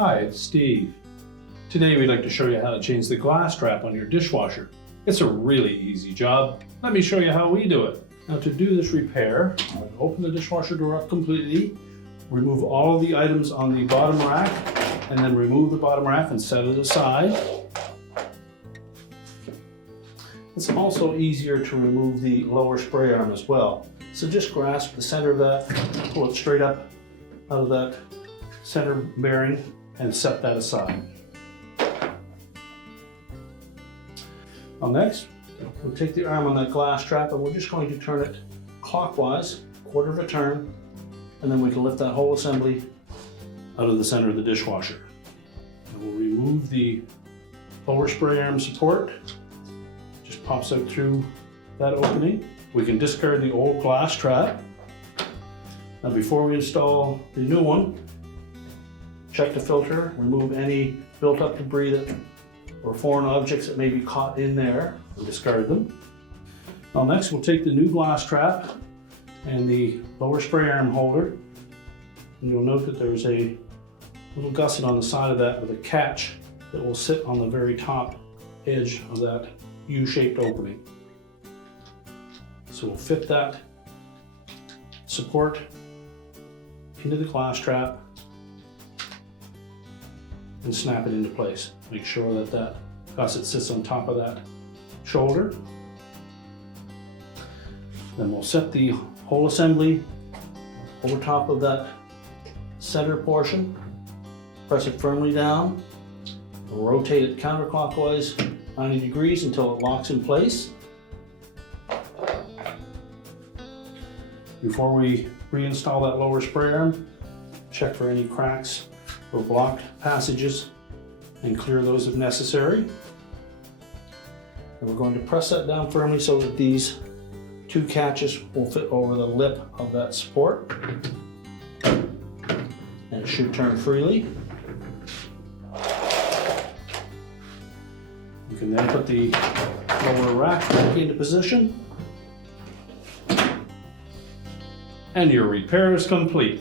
Hi, it's Steve. Today we'd like to show you how to change the glass trap on your dishwasher. It's a really easy job. Let me show you how we do it. Now to do this repair, I'm going to open the dishwasher door up completely, remove all of the items on the bottom rack, and then remove the bottom rack and set it aside. It's also easier to remove the lower spray arm as well. So just grasp the center of that, pull it straight up out of that center bearing, and set that aside. Now next, we'll take the arm on that glass trap and we're just going to turn it clockwise, quarter of a turn, and then we can lift that whole assembly out of the center of the dishwasher. And we'll remove the lower spray arm support. Just pops out through that opening. We can discard the old glass trap. Now before we install the new one, check the filter, remove any built-up debris or foreign objects that may be caught in there, and discard them. Now next we'll take the new glass trap and the lower spray arm holder, and you'll note that there's a little gusset on the side of that with a catch that will sit on the very top edge of that U-shaped opening. So we'll fit that support into the glass trap and snap it into place. Make sure that that gusset sits on top of that shoulder. Then we'll set the whole assembly over top of that center portion. Press it firmly down. We'll rotate it counterclockwise 90 degrees until it locks in place. Before we reinstall that lower spray arm, check for any cracks or blocked passages and clear those if necessary. And we're going to press that down firmly so that these two catches will fit over the lip of that support. And it should turn freely. You can then put the lower rack back into position. And your repair is complete.